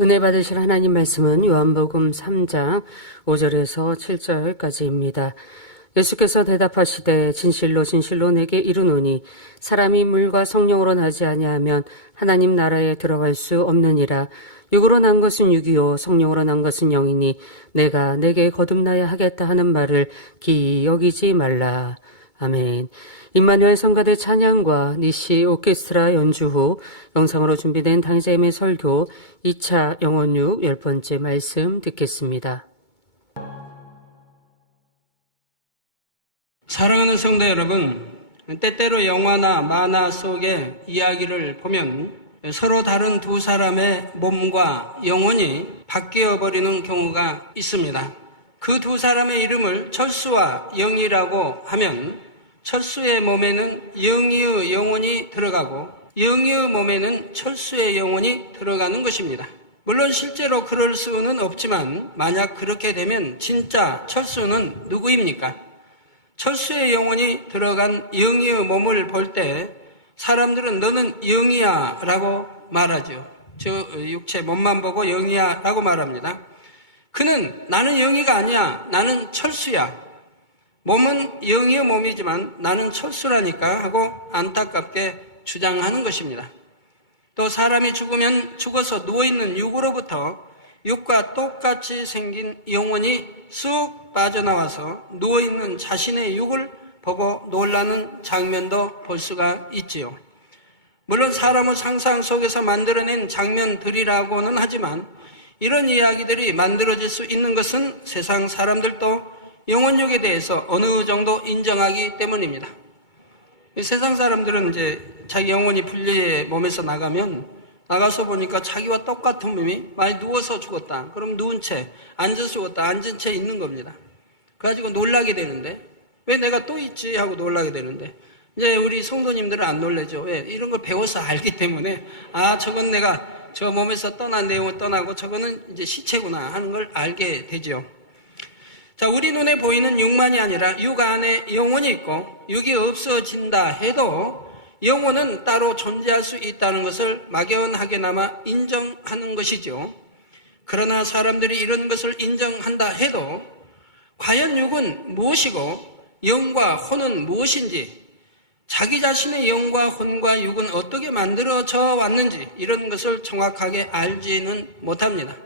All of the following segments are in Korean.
은혜 받으실 하나님 말씀은 요한복음 3장 5절에서 7절까지입니다. 예수께서 대답하시되 진실로 진실로 내게 이르노니 사람이 물과 성령으로 나지 아니하면 하나님 나라에 들어갈 수 없느니라. 육으로 난 것은 육이요 성령으로 난 것은 영이니 내가 내게 거듭나야 하겠다 하는 말을 기이 여기지 말라. 아멘. 임마누엘 성가대 찬양과 니시 오케스트라 연주 후 영상으로 준비된 당의자임의 설교 2차 영혼육 10번째 말씀 듣겠습니다. 사랑하는 성도 여러분, 때때로 영화나 만화 속의 이야기를 보면 서로 다른 두 사람의 몸과 영혼이 바뀌어 버리는 경우가 있습니다. 그 두 사람의 이름을 철수와 영이라고 하면 철수의 몸에는 영이의 영혼이 들어가고 영이의 몸에는 철수의 영혼이 들어가는 것입니다. 물론 실제로 그럴 수는 없지만 만약 그렇게 되면 진짜 철수는 누구입니까? 철수의 영혼이 들어간 영이의 몸을 볼 때 사람들은 너는 영이야 라고 말하죠. 저 육체 몸만 보고 영이야 라고 말합니다. 그는 나는 영이가 아니야, 나는 철수야. 몸은 영이의 몸이지만 나는 철수라니까 하고 안타깝게 주장하는 것입니다. 또 사람이 죽으면 죽어서 누워있는 육으로부터 육과 똑같이 생긴 영혼이 쑥 빠져나와서 누워있는 자신의 육을 보고 놀라는 장면도 볼 수가 있지요. 물론 사람의 상상 속에서 만들어낸 장면들이라고는 하지만 이런 이야기들이 만들어질 수 있는 것은 세상 사람들도 영혼육에 대해서 어느 정도 인정하기 때문입니다. 세상 사람들은 이제 자기 영혼이 분리해 몸에서 나가서 보니까 자기와 똑같은 몸이 많이 누워서 죽었다. 그럼 누운 채, 앉아서 죽었다. 앉은 채 있는 겁니다. 그래가지고 놀라게 되는데, 왜 내가 또 있지? 하고 놀라게 되는데, 이제 우리 성도님들은 안 놀라죠. 왜? 이런 걸 배워서 알기 때문에, 저건 내가 저 몸에서 떠난 내용을 떠나고 저거는 이제 시체구나 하는 걸 알게 되죠. 자, 우리 눈에 보이는 육만이 아니라 육 안에 영혼이 있고 육이 없어진다 해도 영혼은 따로 존재할 수 있다는 것을 막연하게나마 인정하는 것이죠. 그러나 사람들이 이런 것을 인정한다 해도 과연 육은 무엇이고 영과 혼은 무엇인지, 자기 자신의 영과 혼과 육은 어떻게 만들어져 왔는지 이런 것을 정확하게 알지는 못합니다.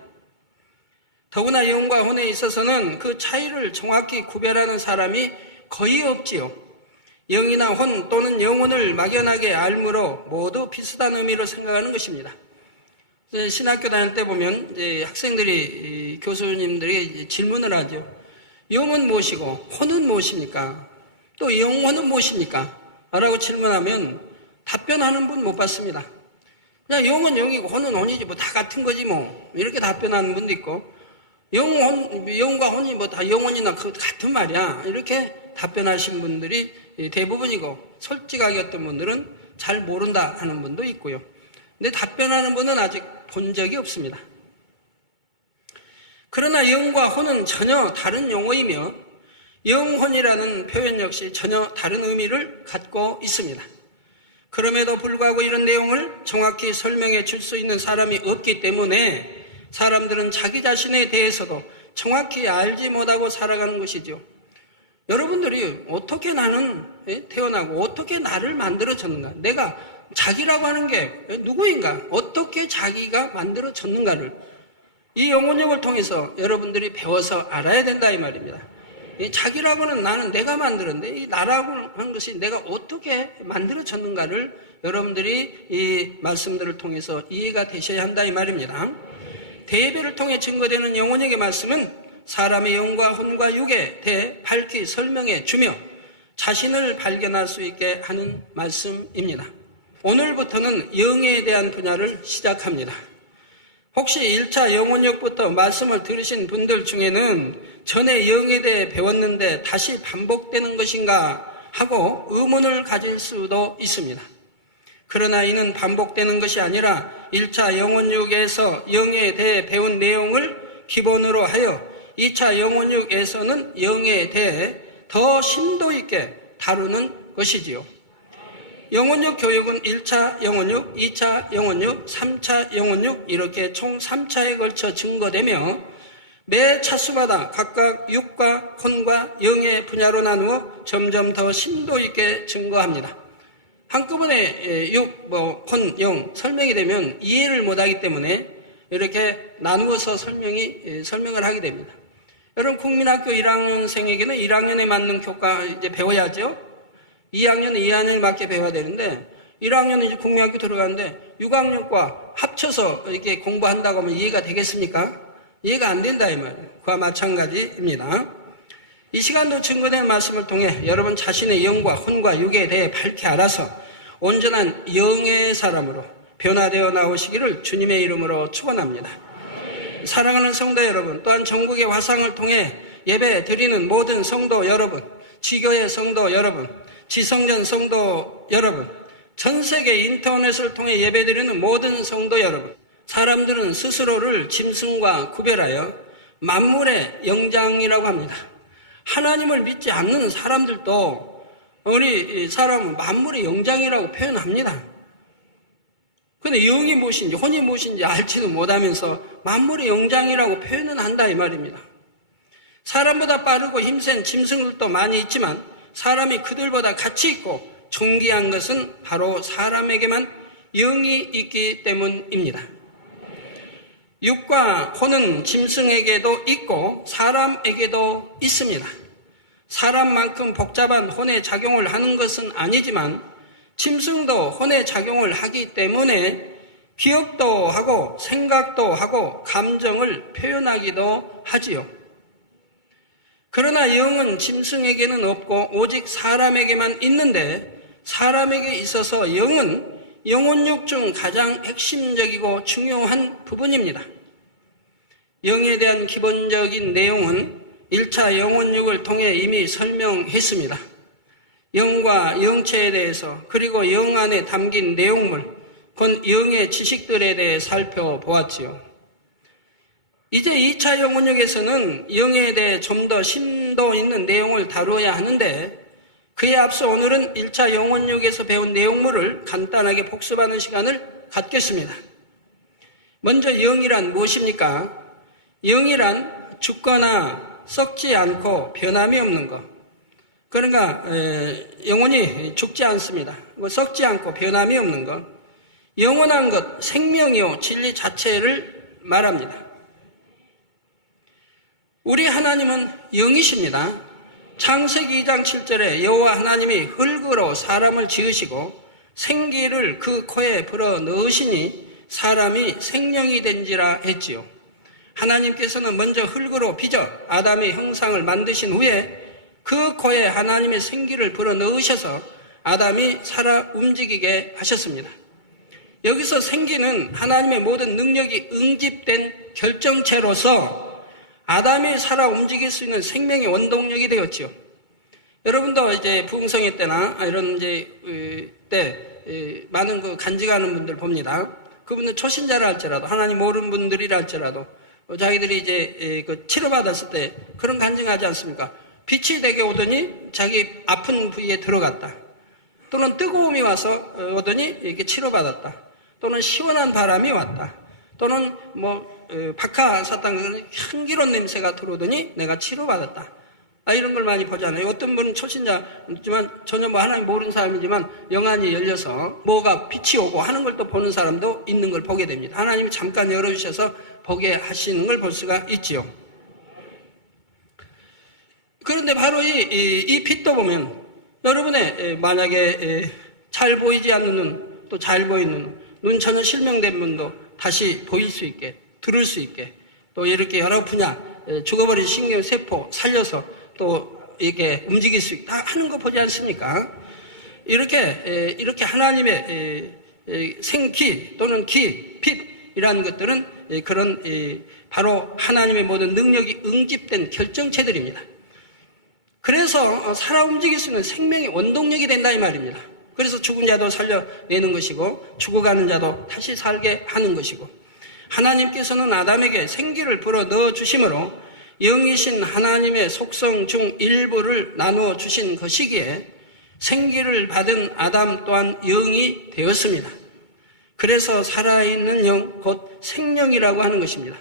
더구나 영과 혼에 있어서는 그 차이를 정확히 구별하는 사람이 거의 없지요. 영이나 혼 또는 영혼을 막연하게 알므로 모두 비슷한 의미로 생각하는 것입니다. 신학교 다닐 때 보면 이제 학생들이 교수님들에게 질문을 하죠. 영은 무엇이고 혼은 무엇입니까? 또 영혼은 무엇입니까? 라고 질문하면 답변하는 분 못 봤습니다. 그냥 영은 영이고 혼은 혼이지 뭐 다 같은 거지 뭐 이렇게 답변하는 분도 있고, 영과 혼이 뭐 다 영혼이나 같은 말이야 이렇게 답변하신 분들이 대부분이고, 솔직하게 어떤 분들은 잘 모른다 하는 분도 있고요. 근데 답변하는 분은 아직 본 적이 없습니다. 그러나 영과 혼은 전혀 다른 용어이며 영혼이라는 표현 역시 전혀 다른 의미를 갖고 있습니다. 그럼에도 불구하고 이런 내용을 정확히 설명해 줄 수 있는 사람이 없기 때문에 사람들은 자기 자신에 대해서도 정확히 알지 못하고 살아가는 것이죠. 여러분들이 어떻게 나는 태어나고 어떻게 나를 만들어졌는가, 내가 자기라고 하는 게 누구인가, 어떻게 자기가 만들어졌는가를 이 영혼력을 통해서 여러분들이 배워서 알아야 된다 이 말입니다. 이 자기라고는 나는 내가 만들었는데 이 나라고 하는 것이 내가 어떻게 만들어졌는가를 여러분들이 이 말씀들을 통해서 이해가 되셔야 한다 이 말입니다. 대예배를 통해 증거되는 영혼에게 말씀은 사람의 영과 혼과 육에 대해 밝히 설명해 주며 자신을 발견할 수 있게 하는 말씀입니다. 오늘부터는 영에 대한 분야를 시작합니다. 혹시 1차 영혼역부터 말씀을 들으신 분들 중에는 전에 영에 대해 배웠는데 다시 반복되는 것인가 하고 의문을 가질 수도 있습니다. 그러나 이는 반복되는 것이 아니라 1차 영혼육에서 영에 대해 배운 내용을 기본으로 하여 2차 영혼육에서는 영에 대해 더 심도 있게 다루는 것이지요. 영혼육 교육은 1차 영혼육, 2차 영혼육, 3차 영혼육 이렇게 총 3차에 걸쳐 증거되며 매 차수마다 각각 육과 혼과 영의 분야로 나누어 점점 더 심도 있게 증거합니다. 한꺼번에 육, 혼, 영 설명이 되면 이해를 못하기 때문에 이렇게 나누어서 설명을 하게 됩니다. 여러분 국민학교 1학년생에게는 1학년에 맞는 교과 이제 배워야죠. 2학년은 2학년에 맞게 배워야 되는데 1학년은 이제 국민학교 들어가는데 6학년과 합쳐서 이렇게 공부한다고 하면 이해가 되겠습니까? 이해가 안 된다 이 말이에요. 그와 마찬가지입니다. 이 시간도 증거된 말씀을 통해 여러분 자신의 영과 혼과 육에 대해 밝히 알아서 온전한 영의 사람으로 변화되어 나오시기를 주님의 이름으로 축원합니다. 사랑하는 성도 여러분, 또한 전국의 화상을 통해 예배 드리는 모든 성도 여러분, 지교의 성도 여러분, 지성전 성도 여러분, 전 세계 인터넷을 통해 예배 드리는 모든 성도 여러분, 사람들은 스스로를 짐승과 구별하여 만물의 영장이라고 합니다. 하나님을 믿지 않는 사람들도 우리 사람은 만물의 영장이라고 표현합니다. 근데 영이 무엇인지 혼이 무엇인지 알지도 못하면서 만물의 영장이라고 표현은 한다 이 말입니다. 사람보다 빠르고 힘센 짐승들도 많이 있지만 사람이 그들보다 가치 있고 존귀한 것은 바로 사람에게만 영이 있기 때문입니다. 육과 혼은 짐승에게도 있고 사람에게도 있습니다. 사람만큼 복잡한 혼의 작용을 하는 것은 아니지만 짐승도 혼의 작용을 하기 때문에 기억도 하고 생각도 하고 감정을 표현하기도 하지요. 그러나 영은 짐승에게는 없고 오직 사람에게만 있는데 사람에게 있어서 영은 영혼육 중 가장 핵심적이고 중요한 부분입니다. 영에 대한 기본적인 내용은 1차 영혼육을 통해 이미 설명했습니다. 영과 영체에 대해서 그리고 영 안에 담긴 내용물, 곧 영의 지식들에 대해 살펴보았지요. 이제 2차 영혼육에서는 영에 대해 좀 더 심도 있는 내용을 다루어야 하는데 그에 앞서 오늘은 1차 영혼육에서 배운 내용물을 간단하게 복습하는 시간을 갖겠습니다. 먼저 영이란 무엇입니까? 영이란 죽거나 썩지 않고 변함이 없는 것. 그러니까 영혼이 죽지 않습니다. 썩지 않고 변함이 없는 것. 영원한 것, 생명이요 진리 자체를 말합니다. 우리 하나님은 영이십니다. 창세기 2장 7절에 여호와 하나님이 흙으로 사람을 지으시고 생기를 그 코에 불어 넣으시니 사람이 생명이 된지라 했지요. 하나님께서는 먼저 흙으로 빚어 아담의 형상을 만드신 후에 그 코에 하나님의 생기를 불어 넣으셔서 아담이 살아 움직이게 하셨습니다. 여기서 생기는 하나님의 모든 능력이 응집된 결정체로서 아담이 살아 움직일 수 있는 생명의 원동력이 되었지요. 여러분도 이제 부흥성회 때나 이런 이제 때 많은 그 간증하는 분들 봅니다. 그분들 초신자라 할지라도 하나님 모르는 분들이라 할지라도 자기들이 이제 그 치료받았을 때 그런 간증하지 않습니까? 빛이 되게 오더니 자기 아픈 부위에 들어갔다. 또는 뜨거움이 와서 오더니 이렇게 치료받았다. 또는 시원한 바람이 왔다. 또는 박하사탕 향기로운 냄새가 들어오더니 내가 치료받았다. 이런 걸 많이 보잖아요. 어떤 분은 초신자지만 전혀 하나님 모르는 사람이지만 영안이 열려서 뭐가 빛이 오고 하는 걸 또 보는 사람도 있는 걸 보게 됩니다. 하나님이 잠깐 열어주셔서 보게 하시는 걸 볼 수가 있지요. 그런데 바로 이 빛도 보면 여러분의 만약에 잘 보이지 않는 눈, 또 잘 보이는 눈천은 실명된 분도 다시 보일 수 있게, 들을 수 있게, 또 이렇게 여러 분야 죽어버린 신경세포 살려서 또 이렇게 움직일 수 있다 하는 거 보지 않습니까? 이렇게 하나님의 생기 또는 빛이라는 것들은 그런 바로 하나님의 모든 능력이 응집된 결정체들입니다. 그래서 살아 움직일 수 있는 생명의 원동력이 된다 이 말입니다. 그래서 죽은 자도 살려내는 것이고 죽어가는 자도 다시 살게 하는 것이고 하나님께서는 아담에게 생기를 불어 넣어주심으로 영이신 하나님의 속성 중 일부를 나누어 주신 것이기에 생기를 받은 아담 또한 영이 되었습니다. 그래서 살아있는 영, 곧 생명이라고 하는 것입니다.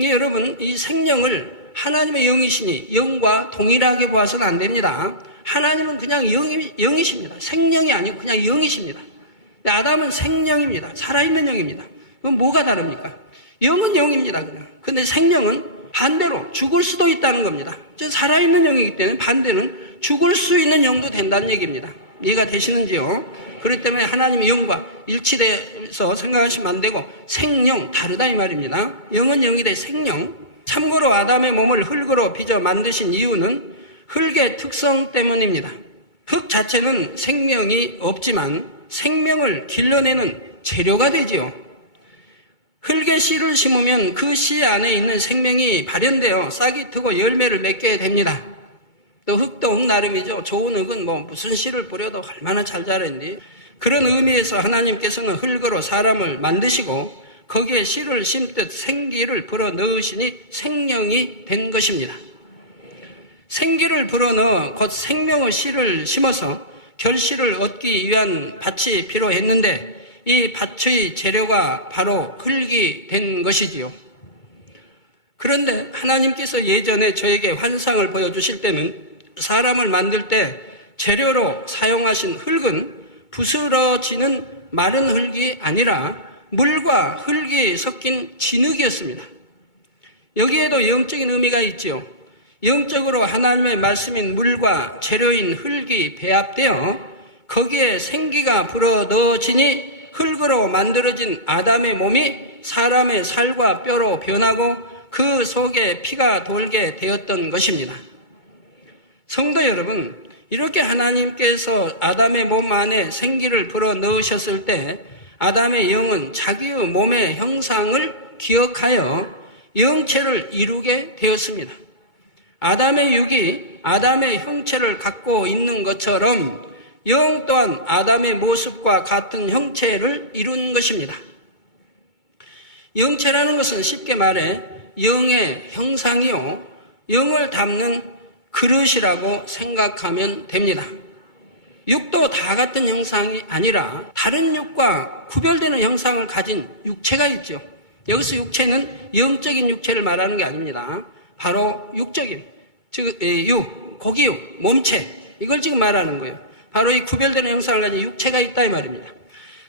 여러분, 이 생명을 하나님의 영이시니 영과 동일하게 보아서는 안 됩니다. 하나님은 그냥 영이십니다. 생명이 아니고 그냥 영이십니다. 아담은 생명입니다. 살아있는 영입니다. 그럼 뭐가 다릅니까? 영은 영입니다, 그냥. 근데 생명은 반대로 죽을 수도 있다는 겁니다. 즉, 살아있는 영이기 때문에 반대는 죽을 수 있는 영도 된다는 얘기입니다. 이해가 되시는지요? 그렇기 때문에 하나님의 영과 일치돼서 생각하시면 안 되고 생영, 다르다 이 말입니다. 영은 영이 돼 생영. 참고로 아담의 몸을 흙으로 빚어 만드신 이유는 흙의 특성 때문입니다. 흙 자체는 생명이 없지만 생명을 길러내는 재료가 되지요. 흙에 씨를 심으면 그 씨 안에 있는 생명이 발현되어 싹이 트고 열매를 맺게 됩니다. 또 흙도 흙 나름이죠. 좋은 흙은 무슨 씨를 뿌려도 얼마나 잘 자라는지. 그런 의미에서 하나님께서는 흙으로 사람을 만드시고 거기에 씨를 심듯 생기를 불어 넣으시니 생명이 된 것입니다. 생기를 불어넣어 곧 생명의 씨를 심어서 결실을 얻기 위한 밭이 필요했는데 이 밭의 재료가 바로 흙이 된 것이지요. 그런데 하나님께서 예전에 저에게 환상을 보여주실 때는 사람을 만들 때 재료로 사용하신 흙은 부스러지는 마른 흙이 아니라 물과 흙이 섞인 진흙이었습니다. 여기에도 영적인 의미가 있지요. 영적으로 하나님의 말씀인 물과 재료인 흙이 배합되어 거기에 생기가 불어 넣어지니 흙으로 만들어진 아담의 몸이 사람의 살과 뼈로 변하고 그 속에 피가 돌게 되었던 것입니다. 성도 여러분, 이렇게 하나님께서 아담의 몸 안에 생기를 불어 넣으셨을 때 아담의 영은 자기의 몸의 형상을 기억하여 영체를 이루게 되었습니다. 아담의 육이 아담의 형체를 갖고 있는 것처럼 영 또한 아담의 모습과 같은 형체를 이룬 것입니다. 영체라는 것은 쉽게 말해 영의 형상이요, 영을 담는 그릇이라고 생각하면 됩니다. 육도 다 같은 형상이 아니라 다른 육과 구별되는 형상을 가진 육체가 있죠. 여기서 육체는 영적인 육체를 말하는 게 아닙니다. 바로 육적인, 즉 고기육, 몸체, 이걸 지금 말하는 거예요. 바로 이 구별되는 형상을 가진 육체가 있다 이 말입니다.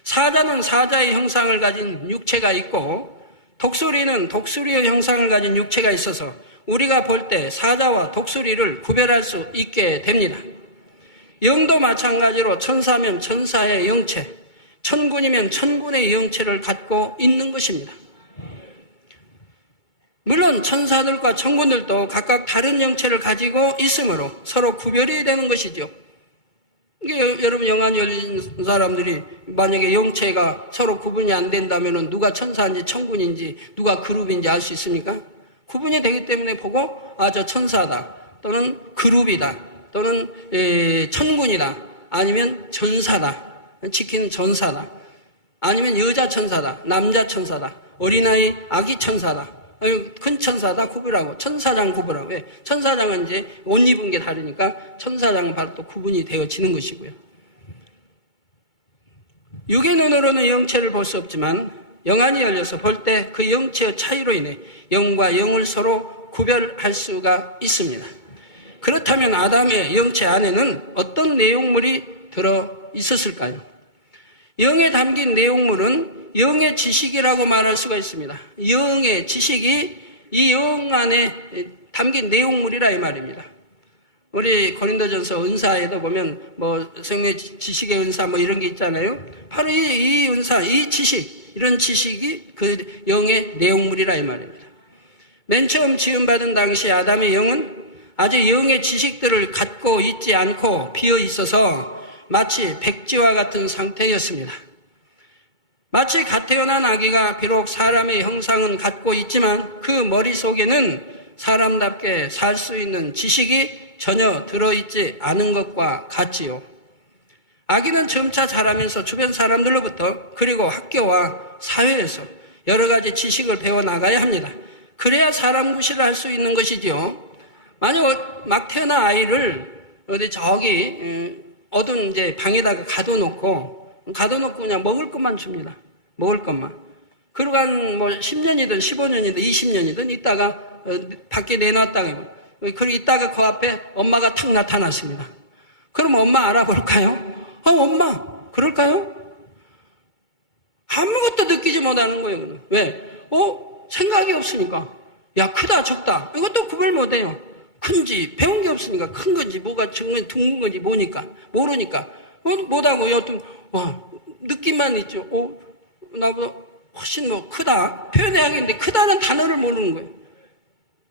사자는 사자의 형상을 가진 육체가 있고 독수리는 독수리의 형상을 가진 육체가 있어서 우리가 볼 때 사자와 독수리를 구별할 수 있게 됩니다. 영도 마찬가지로 천사면 천사의 영체, 천군이면 천군의 영체를 갖고 있는 것입니다. 물론 천사들과 천군들도 각각 다른 영체를 가지고 있으므로 서로 구별이 되는 것이죠. 이게 여러분 영안이 열린 사람들이 만약에 영체가 서로 구분이 안 된다면 누가 천사인지 천군인지 누가 그룹인지 알 수 있습니까? 구분이 되기 때문에 보고 저 천사다 또는 그룹이다 또는 천군이다 아니면 전사다, 지키는 전사다, 아니면 여자 천사다, 남자 천사다, 어린아이 아기 천사다, 큰 천사다 구분하고 천사장 구분하고. 왜? 천사장은 이제 옷 입은 게 다르니까 천사장은 바로 또 구분이 되어지는 것이고요. 육의 눈으로는 영체를 볼 수 없지만 영안이 열려서 볼 때 그 영체의 차이로 인해 영과 영을 서로 구별할 수가 있습니다. 그렇다면 아담의 영체 안에는 어떤 내용물이 들어 있었을까요? 영에 담긴 내용물은 영의 지식이라고 말할 수가 있습니다. 영의 지식이 이 영 안에 담긴 내용물이라 이 말입니다. 우리 고린도전서 은사에도 보면 생명의 지식의 은사 이런 게 있잖아요. 바로 이 은사, 이 지식, 이런 지식이 그 영의 내용물이라 이 말입니다. 맨 처음 지음받은 당시 아담의 영은 아직 영의 지식들을 갖고 있지 않고 비어 있어서 마치 백지와 같은 상태였습니다. 마치 갓 태어난 아기가 비록 사람의 형상은 갖고 있지만 그 머릿속에는 사람답게 살 수 있는 지식이 전혀 들어있지 않은 것과 같지요. 아기는 점차 자라면서 주변 사람들로부터 그리고 학교와 사회에서 여러 가지 지식을 배워나가야 합니다. 그래야 사람 구실을 할 수 있는 것이지요. 만약 막 태어난 아이를 어디 저기 어두운 이제 방에다가 가둬놓고 그냥 먹을 것만 줍니다. 먹을 것만. 그러고 한 뭐 10년이든 15년이든 20년이든 있다가 밖에 내놨다가 그리고 있다가 그 앞에 엄마가 탁 나타났습니다. 그럼 엄마 알아볼까요? 엄마 그럴까요? 아무것도 느끼지 못하는 거예요. 왜? 생각이 없으니까. 야, 크다 작다 이것도 구별 못해요. 큰지 배운 게 없으니까 큰 건지 뭐가 둥근 건지 모르니까 못하고 여튼 느낌만 있죠. 나보다 훨씬 크다 표현해야 하겠는데 크다는 단어를 모르는 거예요.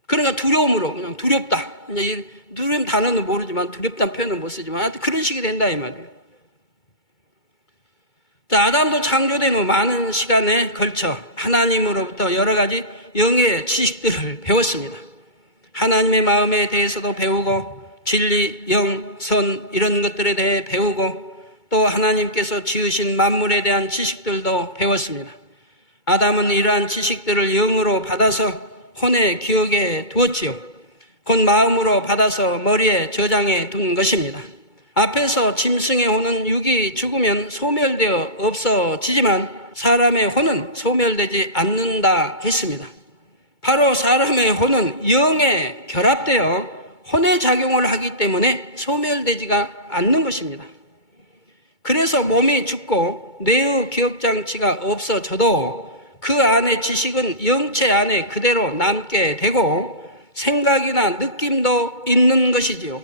그러니까 두려움으로 그냥 두렵다. 그냥 두려움 단어는 모르지만 두렵다는 표현은 못 쓰지만 하여튼 그런 식이 된다 이 말이에요. 자, 아담도 창조된 후 많은 시간에 걸쳐 하나님으로부터 여러 가지 영의 지식들을 배웠습니다. 하나님의 마음에 대해서도 배우고 진리, 영, 선 이런 것들에 대해 배우고 또 하나님께서 지으신 만물에 대한 지식들도 배웠습니다. 아담은 이러한 지식들을 영으로 받아서 혼의 기억에 두었지요. 곧 마음으로 받아서 머리에 저장해 둔 것입니다. 앞에서 짐승의 혼은 육이 죽으면 소멸되어 없어지지만 사람의 혼은 소멸되지 않는다 했습니다. 바로 사람의 혼은 영에 결합되어 혼의 작용을 하기 때문에 소멸되지가 않는 것입니다. 그래서 몸이 죽고 뇌의 기억장치가 없어져도 그 안에 지식은 영체 안에 그대로 남게 되고 생각이나 느낌도 있는 것이지요.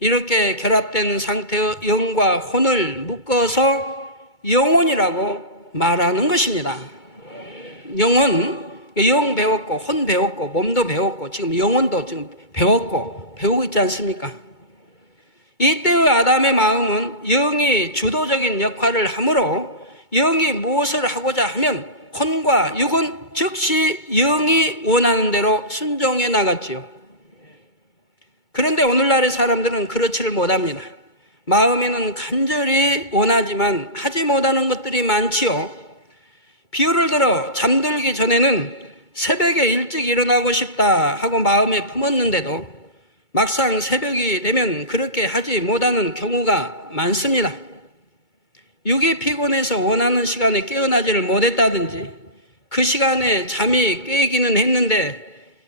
이렇게 결합된 상태의 영과 혼을 묶어서 영혼이라고 말하는 것입니다. 영혼, 영 배웠고 혼 배웠고 몸도 배웠고 지금 영혼도 지금 배우고 있지 않습니까? 이때의 아담의 마음은 영이 주도적인 역할을 하므로 영이 무엇을 하고자 하면 혼과 육은 즉시 영이 원하는 대로 순종해 나갔지요. 그런데 오늘날의 사람들은 그렇지를 못합니다. 마음에는 간절히 원하지만 하지 못하는 것들이 많지요. 비유를 들어 잠들기 전에는 새벽에 일찍 일어나고 싶다 하고 마음에 품었는데도 막상 새벽이 되면 그렇게 하지 못하는 경우가 많습니다. 육이 피곤해서 원하는 시간에 깨어나지를 못했다든지 그 시간에 잠이 깨기는 했는데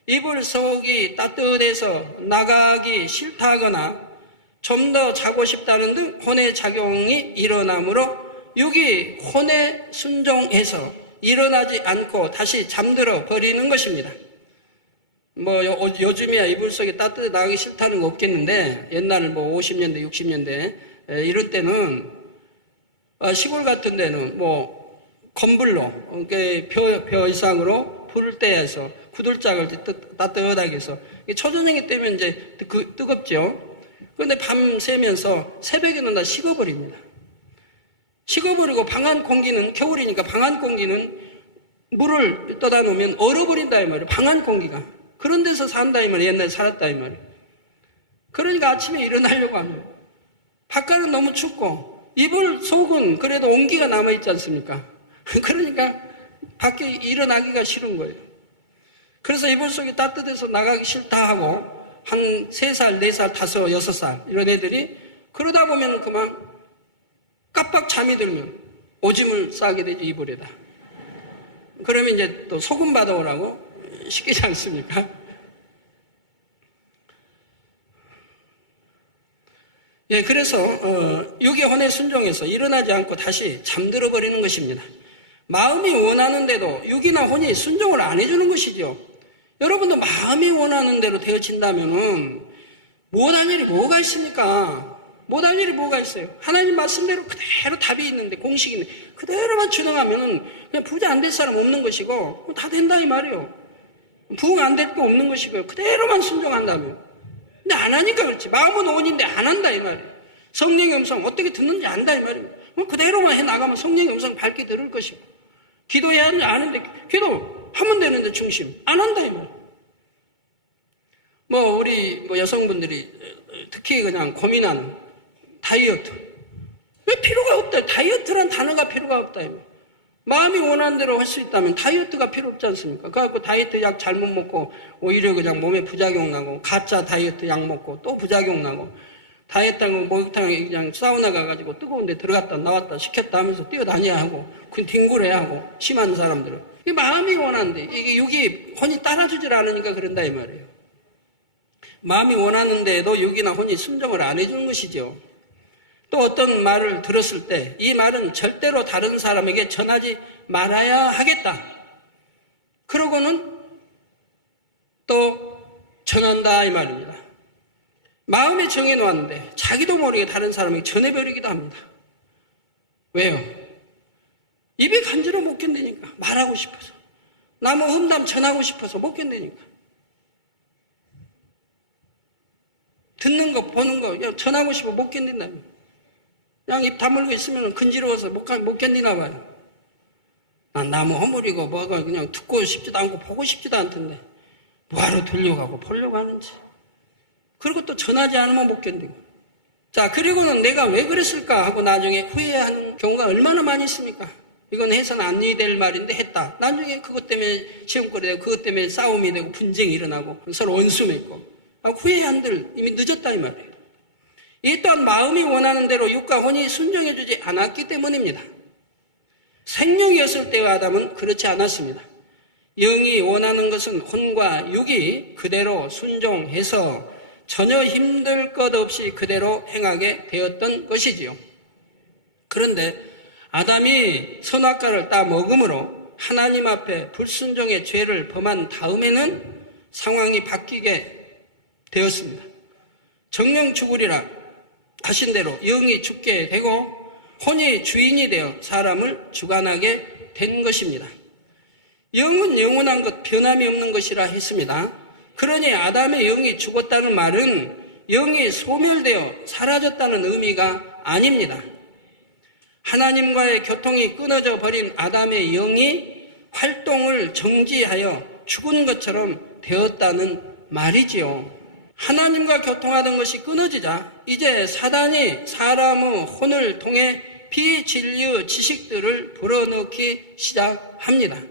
이불 속이 따뜻해서 나가기 싫다거나 좀 더 자고 싶다는 등 혼의 작용이 일어나므로 육이 혼에 순종해서 일어나지 않고 다시 잠들어 버리는 것입니다. 요즘이야 이불 속에 따뜻해 나가기 싫다는 거 없겠는데 옛날 50년대 60년대 이런 때는 시골 같은 데는 건불로 벼 이상으로 불을 떼서 구들짝을 따뜻하게 해서 초저녁이 되면 이제 뜨겁죠. 그런데 밤 새면서 새벽에는 다 식어버립니다. 식어버리고 방안 공기는 겨울이니까 방안 공기는 물을 떠다 놓으면 얼어버린다 이 말이에요. 방안 공기가 그런 데서 산다 이 말이에요. 옛날에 살았다 이 말이에요. 그러니까 아침에 일어나려고 하면 바깥은 너무 춥고 이불 속은 그래도 온기가 남아있지 않습니까? 그러니까 밖에 일어나기가 싫은 거예요. 그래서 이불 속이 따뜻해서 나가기 싫다 하고 한 3살, 4살, 5, 6살 이런 애들이 그러다 보면 그만 깜빡 잠이 들면 오줌을 싸게 되죠, 이불에다. 그러면 이제 또 소금 받아오라고 시키지 않습니까? 예, 그래서 육의 혼에 순종해서 일어나지 않고 다시 잠들어 버리는 것입니다. 마음이 원하는데도 육이나 혼이 순종을 안 해주는 것이죠. 여러분도 마음이 원하는 대로 되어진다면은 못할 일이 뭐가 있습니까? 못할 일이 뭐가 있어요? 하나님 말씀대로 그대로 답이 있는데 공식이 있는데 그대로만 준행하면은 그냥 부자 안 될 사람 없는 것이고 다 된다 이 말이에요. 부흥 안 될 게 없는 것이고요. 그대로만 순종한다면. 근데 안 하니까 그렇지. 마음은 원인데 안 한다 이 말이에요. 성령의 음성 어떻게 듣는지 안다 이 말이에요. 그대로만 해나가면 성령의 음성 밝게 들을 것이고 기도해야 하는지 아는데 기도하면 되는데 중심 안 한다 이 말이에요. 우리 여성분들이 특히 그냥 고민하는 다이어트 왜 필요가 없다. 다이어트란 단어가 필요가 없다 이 말이에요. 마음이 원하는 대로 할 수 있다면 다이어트가 필요 없지 않습니까? 그래갖고 다이어트 약 잘못 먹고 오히려 그냥 몸에 부작용 나고 가짜 다이어트 약 먹고 또 부작용 나고 다 했다고 목욕탕에 그냥 사우나 가가지고 뜨거운 데 들어갔다 나왔다 시켰다 하면서 뛰어다녀야 하고 그 뒹굴어야 하고 심한 사람들은 이 마음이 원하는데 이게 육이 혼이 따라주질 않으니까 그런다 이 말이에요. 마음이 원하는데도 육이나 혼이 순종을 안 해주는 것이죠. 또 어떤 말을 들었을 때 이 말은 절대로 다른 사람에게 전하지 말아야 하겠다. 그러고는 또 전한다 이 말입니다. 마음에 정해놓았는데 자기도 모르게 다른 사람에게 전해버리기도 합니다. 왜요? 입이 간지러 못 견디니까 말하고 싶어서 나무 험담 전하고 싶어서 못 견디니까 듣는 거 보는 거 그냥 전하고 싶어 못 견딘다. 그냥 입 다물고 있으면 근지러워서 못 견디나 봐요. 난 나무 허물이고 뭐가 그냥 듣고 싶지도 않고 보고 싶지도 않던데 뭐하러 들려가고 보려고 하는지. 그리고 또 전하지 않으면 못 견디고. 자, 그리고는 내가 왜 그랬을까 하고 나중에 후회하는 경우가 얼마나 많이 있습니까? 이건 해서는 안 될 말인데 했다. 나중에 그것 때문에 시험거리 되고 그것 때문에 싸움이 되고 분쟁이 일어나고 서로 원수 맺고 후회한들 이미 늦었다 이 말이에요. 이 또한 마음이 원하는 대로 육과 혼이 순종해주지 않았기 때문입니다. 생명이었을 때의 아담은 그렇지 않았습니다. 영이 원하는 것은 혼과 육이 그대로 순종해서 전혀 힘들 것 없이 그대로 행하게 되었던 것이지요. 그런데 아담이 선악과를 따 먹음으로 하나님 앞에 불순종의 죄를 범한 다음에는 상황이 바뀌게 되었습니다. 정령 죽으리라 하신 대로 영이 죽게 되고 혼이 주인이 되어 사람을 주관하게 된 것입니다. 영은 영원한 것, 변함이 없는 것이라 했습니다. 그러니 아담의 영이 죽었다는 말은 영이 소멸되어 사라졌다는 의미가 아닙니다. 하나님과의 교통이 끊어져 버린 아담의 영이 활동을 정지하여 죽은 것처럼 되었다는 말이지요. 하나님과 교통하던 것이 끊어지자 이제 사단이 사람의 혼을 통해 비진리의 지식들을 불어넣기 시작합니다.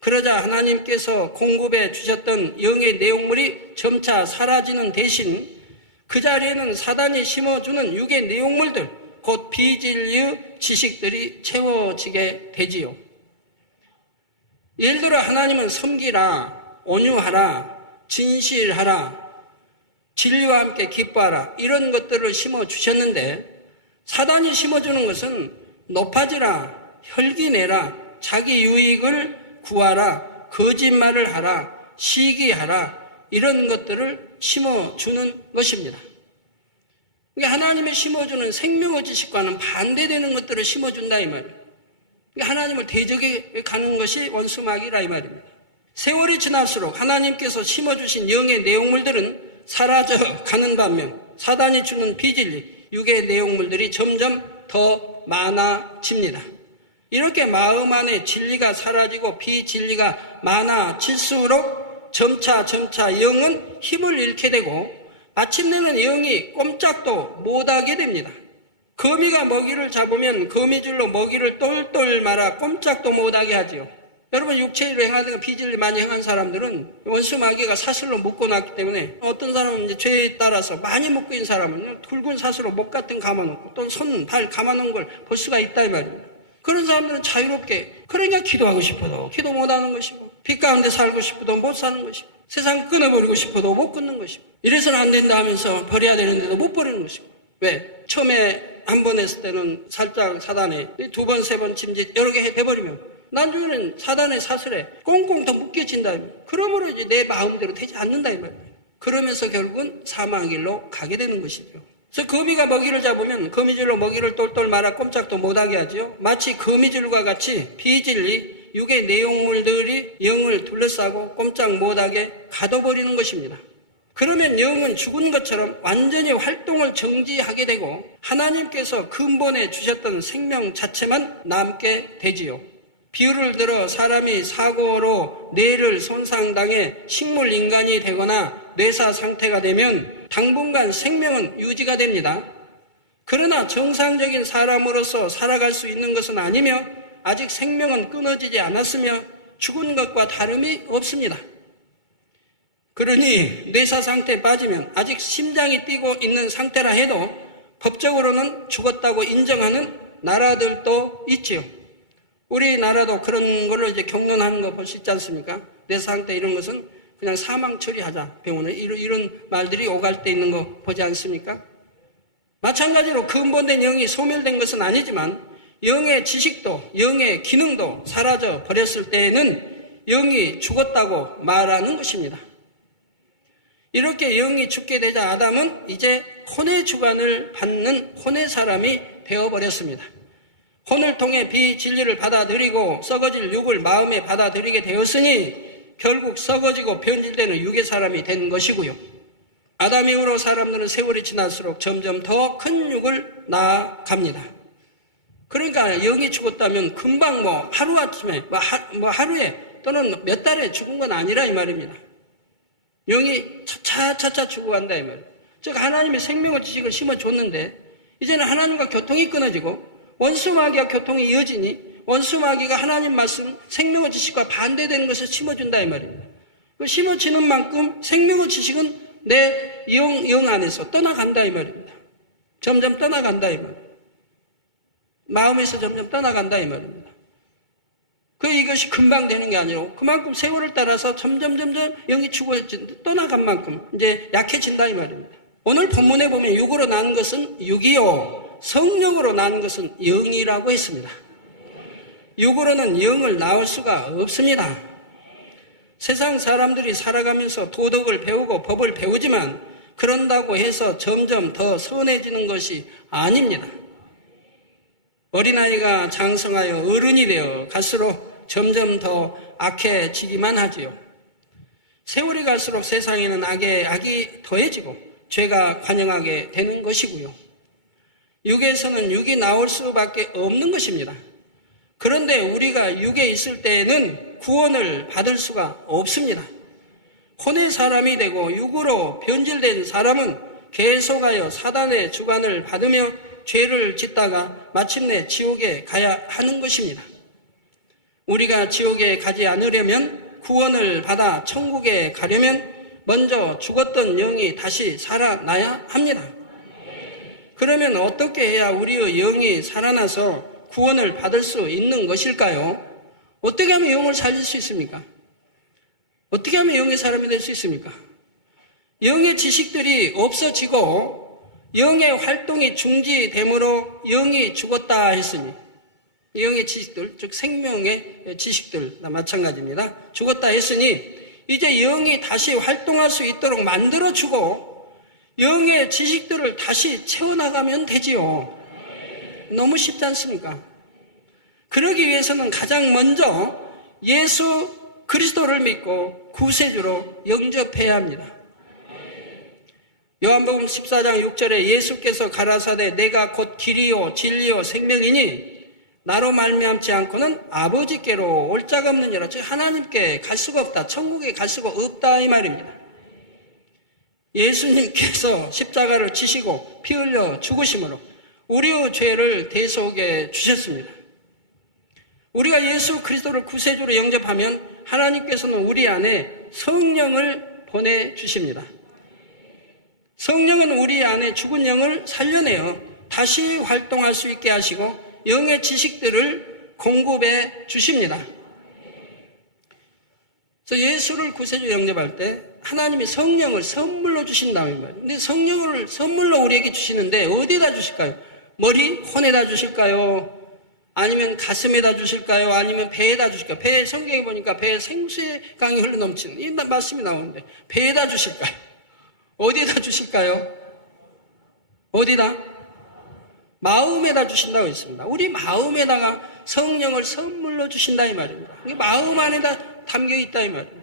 그러자 하나님께서 공급해 주셨던 영의 내용물이 점차 사라지는 대신 그 자리에는 사단이 심어주는 육의 내용물들, 곧 비진리의 지식들이 채워지게 되지요. 예를 들어 하나님은 섬기라, 온유하라, 진실하라, 진리와 함께 기뻐하라 이런 것들을 심어주셨는데 사단이 심어주는 것은 높아지라, 혈기내라, 자기 유익을 구하라, 거짓말을 하라, 시기하라 이런 것들을 심어주는 것입니다. 하나님이 심어주는 생명의 지식과는 반대되는 것들을 심어준다 이 말이에요. 하나님을 대적해 가는 것이 원수마귀라 이 말입니다. 세월이 지날수록 하나님께서 심어주신 영의 내용물들은 사라져 가는 반면 사단이 주는 비진리, 육의 내용물들이 점점 더 많아집니다. 이렇게 마음 안에 진리가 사라지고 비진리가 많아질수록 점차 영은 힘을 잃게 되고 마침내는 영이 꼼짝도 못하게 됩니다. 거미가 먹이를 잡으면 거미줄로 먹이를 똘똘 말아 꼼짝도 못하게 하지요. 여러분 육체로 행하는 비진리 많이 행한 사람들은 원수마귀가 사슬로 묶어놨기 때문에 어떤 사람은 이제 죄에 따라서 많이 묶인 사람은 굵은 사슬로 목 같은 감아놓고 또 손, 발 감아놓은 걸 볼 수가 있다 이 말입니다. 그런 사람들은 자유롭게 그러니까 기도하고 싶어도 기도 못하는 것이고 빛 가운데 살고 싶어도 못 사는 것이고 세상 끊어버리고 싶어도 못 끊는 것이고 이래서는 안 된다 하면서 버려야 되는데도 못 버리는 것이고 왜? 처음에 한 번 했을 때는 살짝 사단에 두 번, 세 번 짐짓 여러 개 해버리면 나중에는 사단의 사슬에 꽁꽁 더 묶여진다. 그러므로 이제 내 마음대로 되지 않는다 이 말이에요. 그러면서 결국은 사망의 길로 가게 되는 것이죠. 그래서 거미가 먹이를 잡으면 거미줄로 먹이를 똘똘 말아 꼼짝도 못하게 하죠. 마치 거미줄과 같이 비진리, 육의 내용물들이 영을 둘러싸고 꼼짝 못하게 가둬버리는 것입니다. 그러면 영은 죽은 것처럼 완전히 활동을 정지하게 되고 하나님께서 근본에 주셨던 생명 자체만 남게 되지요. 비유를 들어 사람이 사고로 뇌를 손상당해 식물인간이 되거나 뇌사 상태가 되면 당분간 생명은 유지가 됩니다. 그러나 정상적인 사람으로서 살아갈 수 있는 것은 아니며 아직 생명은 끊어지지 않았으며 죽은 것과 다름이 없습니다. 그러니 뇌사 상태에 빠지면 아직 심장이 뛰고 있는 상태라 해도 법적으로는 죽었다고 인정하는 나라들도 있지요. 우리나라도 그런 걸로 이제 경론하는 거 볼 수 있지 않습니까? 뇌사 상태 이런 것은 그냥 사망 처리하자, 병원에 이런 말들이 오갈 때 있는 거 보지 않습니까? 마찬가지로 근본된 영이 소멸된 것은 아니지만 영의 지식도 영의 기능도 사라져 버렸을 때에는 영이 죽었다고 말하는 것입니다. 이렇게 영이 죽게 되자 아담은 이제 혼의 주관을 받는 혼의 사람이 되어버렸습니다. 혼을 통해 비진리를 받아들이고 썩어질 육을 마음에 받아들이게 되었으니 결국 썩어지고 변질되는 육의 사람이 된 것이고요. 아담 이후로 사람들은 세월이 지날수록 점점 더 큰 육을 낳아갑니다. 그러니까 영이 죽었다면 금방 하루아침에 하루에 또는 몇 달에 죽은 건 아니라 이 말입니다. 영이 차차차차 죽어간다 이 말이에요. 즉 하나님의 생명의 지식을 심어줬는데 이제는 하나님과 교통이 끊어지고 원수마귀와 교통이 이어지니 원수마귀가 하나님 말씀 생명의 지식과 반대되는 것을 심어준다 이 말입니다. 그 심어지는 만큼 생명의 지식은 내 영 안에서 떠나간다 이 말입니다. 점점 떠나간다 이 말입니다. 마음에서 점점 떠나간다 이 말입니다. 이것이 금방 되는 게 아니고 그만큼 세월을 따라서 점점 영이 떠나간 만큼 이제 약해진다 이 말입니다. 오늘 본문에 보면 육으로 나는 것은 육이요 성령으로 나는 것은 영이라고 했습니다. 육으로는 영을 낳을 수가 없습니다. 세상 사람들이 살아가면서 도덕을 배우고 법을 배우지만 그런다고 해서 점점 더 선해지는 것이 아닙니다. 어린아이가 장성하여 어른이 되어 갈수록 점점 더 악해지기만 하지요. 세월이 갈수록 세상에는 악이 더해지고 죄가 관영하게 되는 것이고요. 육에서는 육이 나올 수밖에 없는 것입니다. 그런데 우리가 육에 있을 때에는 구원을 받을 수가 없습니다. 혼의 사람이 되고 육으로 변질된 사람은 계속하여 사단의 주관을 받으며 죄를 짓다가 마침내 지옥에 가야 하는 것입니다. 우리가 지옥에 가지 않으려면 구원을 받아 천국에 가려면 먼저 죽었던 영이 다시 살아나야 합니다. 그러면 어떻게 해야 우리의 영이 살아나서 구원을 받을 수 있는 것일까요? 어떻게 하면 영을 살릴 수 있습니까? 어떻게 하면 영의 사람이 될 수 있습니까? 영의 지식들이 없어지고 영의 활동이 중지되므로 영이 죽었다 했으니 영의 지식들, 즉 생명의 지식들 마찬가지입니다. 죽었다 했으니 이제 영이 다시 활동할 수 있도록 만들어주고 영의 지식들을 다시 채워나가면 되지요. 너무 쉽지 않습니까? 그러기 위해서는 가장 먼저 예수 그리스도를 믿고 구세주로 영접해야 합니다. 요한복음 14장 6절에 예수께서 가라사대 내가 곧 길이요 진리요 생명이니 나로 말미암지 않고는 아버지께로 올 자가 없느니라. 즉 하나님께 갈 수가 없다. 천국에 갈 수가 없다 이 말입니다. 예수님께서 십자가를 지시고 피 흘려 죽으심으로 우리의 죄를 대속해 주셨습니다. 우리가 예수 그리스도를 구세주로 영접하면 하나님께서는 우리 안에 성령을 보내주십니다. 성령은 우리 안에 죽은 영을 살려내어 다시 활동할 수 있게 하시고 영의 지식들을 공급해 주십니다. 그래서 예수를 구세주 영접할 때 하나님이 성령을 선물로 주신다는 말이에요. 근데 성령을 선물로 우리에게 주시는데 어디에다 주실까요? 머리, 혼에다 주실까요? 아니면 가슴에다 주실까요? 아니면 배에다 주실까요? 배 성경에 보니까 배에 생수의 강이 흘러넘치는 이 말씀이 나오는데 배에다 주실까요? 어디에다 주실까요? 어디다? 마음에다 주신다고 했습니다. 우리 마음에다가 성령을 선물로 주신다 이 말입니다. 마음 안에다 담겨 있다 이 말입니다.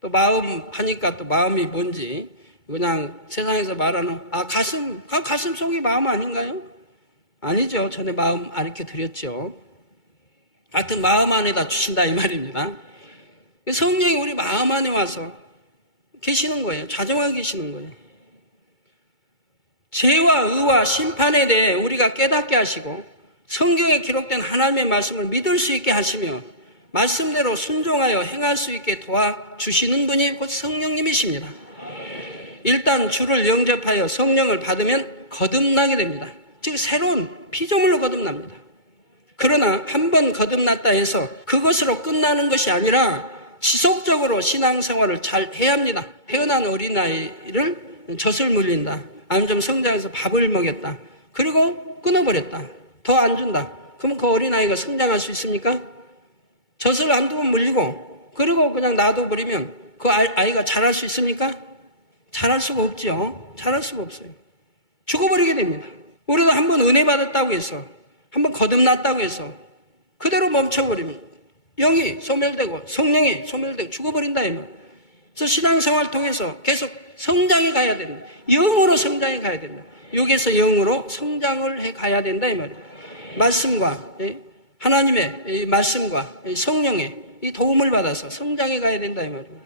또 마음 하니까 또 마음이 뭔지 그냥 세상에서 말하는 가슴 속이 마음 아닌가요? 아니죠. 전에 마음 가르쳐 드렸죠. 하여튼 마음 안에다 주신다 이 말입니다. 성령이 우리 마음 안에 와서 계시는 거예요. 좌정하게 계시는 거예요. 죄와 의와 심판에 대해 우리가 깨닫게 하시고 성경에 기록된 하나님의 말씀을 믿을 수 있게 하시며 말씀대로 순종하여 행할 수 있게 도와주시는 분이 곧 성령님이십니다. 일단 주를 영접하여 성령을 받으면 거듭나게 됩니다. 즉 새로운 피조물로 거듭납니다. 그러나 한번 거듭났다 해서 그것으로 끝나는 것이 아니라 지속적으로 신앙생활을 잘 해야 합니다. 태어난 어린아이를 젖을 물린다, 아니면 좀 성장해서 밥을 먹였다, 그리고 끊어버렸다, 더 안 준다. 그럼 그 어린아이가 성장할 수 있습니까? 젖을 한두 번 물리고 그리고 그냥 놔둬버리면 그 아이가 자랄 수 있습니까? 자랄 수가 없죠. 자랄 수가 없어요. 죽어버리게 됩니다. 우리도 한번 은혜 받았다고 해서, 한번 거듭났다고 해서 그대로 멈춰버리면 영이 소멸되고 성령이 소멸되고 죽어버린다 이 말. 그래서 신앙생활 통해서 계속 성장해 가야 된다. 영으로 성장해 가야 된다. 여기서 영으로 성장을 해 가야 된다 이 말이에요. 말씀과 하나님의 이 말씀과 이 성령의 이 도움을 받아서 성장해 가야 된다 이 말입니다.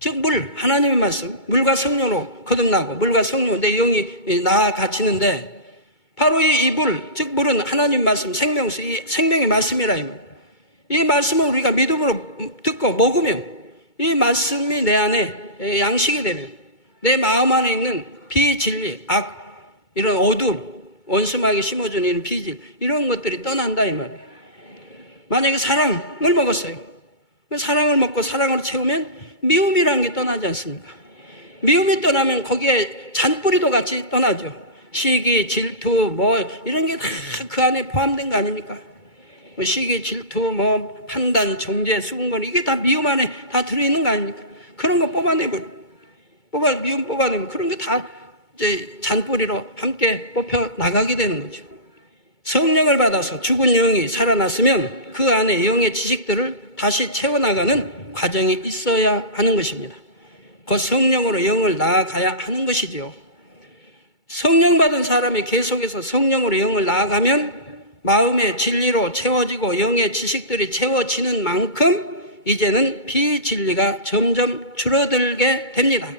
즉 하나님의 말씀, 물과 성령으로 거듭나고 물과 성령, 내 영이 나아가치는데 바로 이 물, 즉 물은 하나님 말씀, 생명수, 이 생명의 말씀이라 이 말. 이 말씀을 우리가 믿음으로 듣고 먹으면 이 말씀이 내 안에 양식이 되면 내 마음 안에 있는 비진리, 악, 이런 어둠, 원수마에게 심어주는 이런 비질, 이런 것들이 떠난다 이 말이에요. 만약에 사랑을 먹었어요. 사랑을 먹고 사랑으로 채우면 미움이라는 게 떠나지 않습니까? 미움이 떠나면 거기에 잔뿌리도 같이 떠나죠. 시기, 질투, 이런 게 다 그 안에 포함된 거 아닙니까? 시기, 질투, 판단, 정죄, 수군거리, 이게 다 미움 안에 다 들어있는 거 아닙니까? 그런 거 미움 뽑아내면 그런 게 다 이제 잔뿌리로 함께 뽑혀 나가게 되는 거죠. 성령을 받아서 죽은 영이 살아났으면 그 안에 영의 지식들을 다시 채워나가는 과정이 있어야 하는 것입니다. 그 성령으로 영을 나아가야 하는 것이지요. 성령 받은 사람이 계속해서 성령으로 영을 나아가면 마음의 진리로 채워지고 영의 지식들이 채워지는 만큼 이제는 비진리가 점점 줄어들게 됩니다.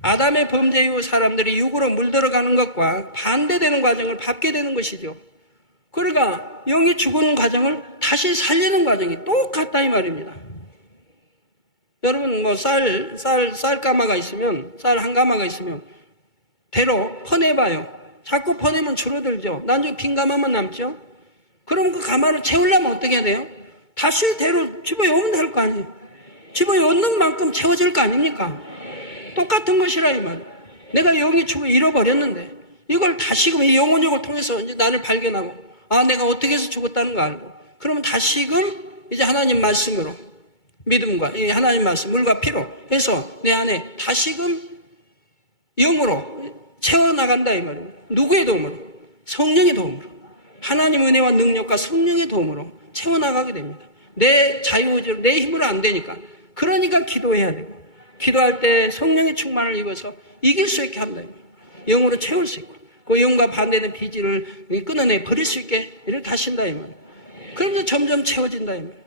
아담의 범죄 이후 사람들이 육으로 물들어가는 것과 반대되는 과정을 밟게 되는 것이죠. 그러니까 영이 죽은 과정을 다시 살리는 과정이 똑같다 이 말입니다. 여러분 쌀 가마가 있으면, 쌀 한 가마가 있으면 대로 퍼내봐요. 자꾸 퍼내면 줄어들죠. 나중에 빈 가마만 남죠. 그럼 그 가마를 채우려면 어떻게 해야 돼요? 다시 대로 집어넣으면 될 거 아니에요. 집어넣는 만큼 채워질 거 아닙니까? 똑같은 것이라 이 말. 내가 영이 죽어 잃어버렸는데 이걸 다시금 이 영혼력을 통해서 이제 나를 발견하고, 내가 어떻게 해서 죽었다는 거 알고, 그러면 다시금 이제 하나님 말씀으로, 믿음과 이 하나님 말씀, 물과 피로 해서 내 안에 다시금 영으로 채워나간다 이 말입니다. 누구의 도움으로? 성령의 도움으로. 하나님 은혜와 능력과 성령의 도움으로 채워나가게 됩니다. 내 자유의지로, 내 힘으로 안 되니까. 그러니까 기도해야 되고, 기도할 때 성령의 충만을 입어서 이길 수 있게 한다. 영으로 채울 수 있고, 그 영과 반대되는 비질을 끊어내 버릴 수 있게 이렇게 하신다 이 말이에요. 그러면서 점점 채워진다 이 말이에요.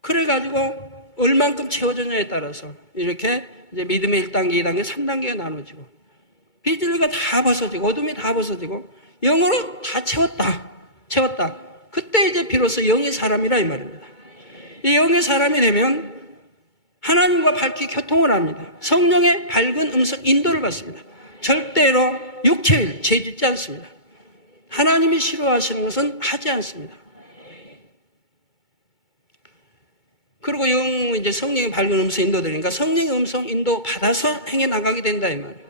그래가지고 얼만큼 채워졌냐에 따라서 이렇게 이제 믿음의 1단계, 2단계, 3단계가 나눠지고, 비질리가 다 벗어지고, 어둠이 다 벗어지고, 영으로 다 채웠다. 그때 이제 비로소 영의 사람이라 이 말입니다. 이 영의 사람이 되면 하나님과 밝히 교통을 합니다. 성령의 밝은 음성 인도를 받습니다. 절대로 육체를 죄짓지 않습니다. 하나님이 싫어하시는 것은 하지 않습니다. 그리고 이제 성령의 밝은 음성 인도들이니까 성령의 음성 인도 받아서 행해 나가게 된다 이 말이에요.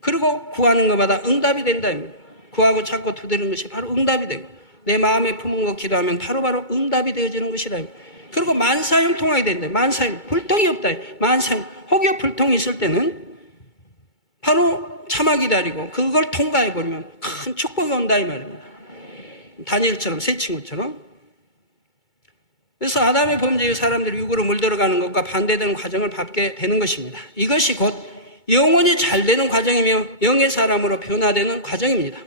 그리고 구하는 것마다 응답이 된다 이 말이에요. 구하고 찾고 두드리는 것이 바로 응답이 되고, 내 마음에 품은 거 기도하면 바로바로 응답이 되어지는 것이라 이 말이에요. 그리고 만사형통하게 된다. 만사형, 불통이 없다. 만사형, 혹여 불통이 있을 때는 바로 참아 기다리고 그걸 통과해버리면 큰 축복이 온다 이 말입니다. 다니엘처럼, 세 친구처럼. 그래서 아담의 범죄의 사람들이 육으로 물들어가는 것과 반대되는 과정을 밟게 되는 것입니다. 이것이 곧 영혼이 잘 되는 과정이며 영의 사람으로 변화되는 과정입니다.